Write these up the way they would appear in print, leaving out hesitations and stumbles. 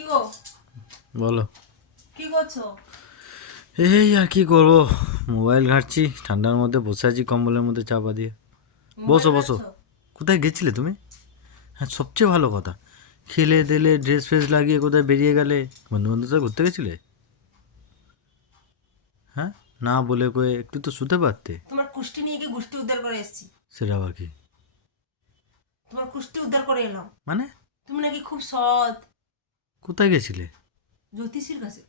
কি গো? বলো। কি করছো? এই আর কি করবো, মোবাইল ঘাঁটছি, ঠান্ডার মধ্যে বসে আছি কম্বলের মধ্যে চাপা দিয়ে। মোবাইল বসো বসো। ঘাঁটছো? কোথায় গেছিলে তুমি? হ্যাঁ, সবচেয়ে ভালো কথা, খেলে দিলে ড্রেস ফ্রেস লাগিয়ে কোথায় বেরিয়ে গেলে? বন্ধু বান্ধব সাথে ঘুরতে গেছিলে? হ্যাঁ, না বলে কয়ে একটু তো শুতে পারতে। তোমার কুষ্টি নিয়ে গিয়ে গুষ্টি উদ্ধার করে এসেছি। সেটা আবার কি? তোমার কুষ্টি উদ্ধার করে এলাম। মানে তুমি নাকি খুব সৎ। কোথায় গেছিলে? জ্যোতিষীর কাছে।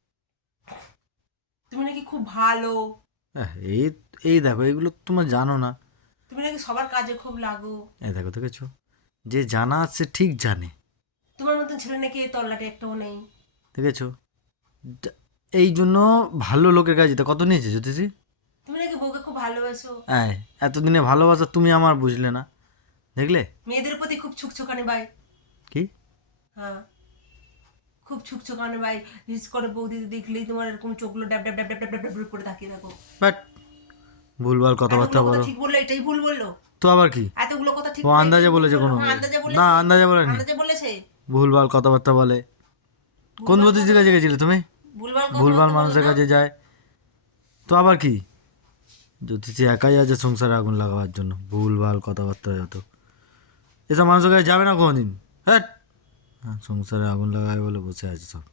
তুমি নাকি খুব ভালো। এই এই দেখো, এগুলো তোমার জানো না। তুমি নাকি সবার কাজে খুব লাগো। এই দেখো, দেখেছো, যে জানা সে ঠিক জানে। তোমার মতন ছেলে নাকি এই তল্লাটে একটাও নেই। দেখেছো, এই জন্য ভালো লোকের কাছে যেতে কত নিয়েছে জ্যোতিষী। তুমি নাকি বউকে খুব ভালোবাসো। হ্যাঁ, এতদিনে ভালোবাসা তুমি আমার বুঝলে না, দেখলে? মেয়েদের প্রতি খুব ছুকছুকানি ভাই। কি? হ্যাঁ, খুব ছুকছুকানি ভাই। বিশেষ করে বৌদিদি দেখলেই তোমার এরকম চোখগুলো ড্যাব ড্যাব ড্যাব ড্যাব ড্যাব ড্যাব ড্যাব করে তাকিয়ে থাকো। বাট ভুলভাল কথাবার্তা এতগুলো কথা বলো ঠিক বললো, এটাই ভুল বললো? তো আবার কি? এতগুলো কথা ঠিক ও বললো, আন্দাজে এটাই ভুল বলেছে বললো? কোনো? হ্যাঁ, আন্দাজে না, বলেছে। আন্দাজে বলেনি। আন্দাজে বলেছে। ভুলভাল কথাবার্তা বলে। কোন ভুলভাল জ্যোতিষীর কাছে কথাবার্তা গেছিলে তুমি? ভুলভাল ভুলভাল কথাবার্তা বলে মানুষের না। কাছে যায় তো আবার কি? জ্যোতিষী একাই আছে সংসারে আগুন লাগাবার জন্য, ভুলভাল কথাবার্তা যত। এসব মানুষের কাছে যাবে না কোনোদিন। হ্যাঁ, সংসারে আগুন লাগায় বলে বসে আছে সব।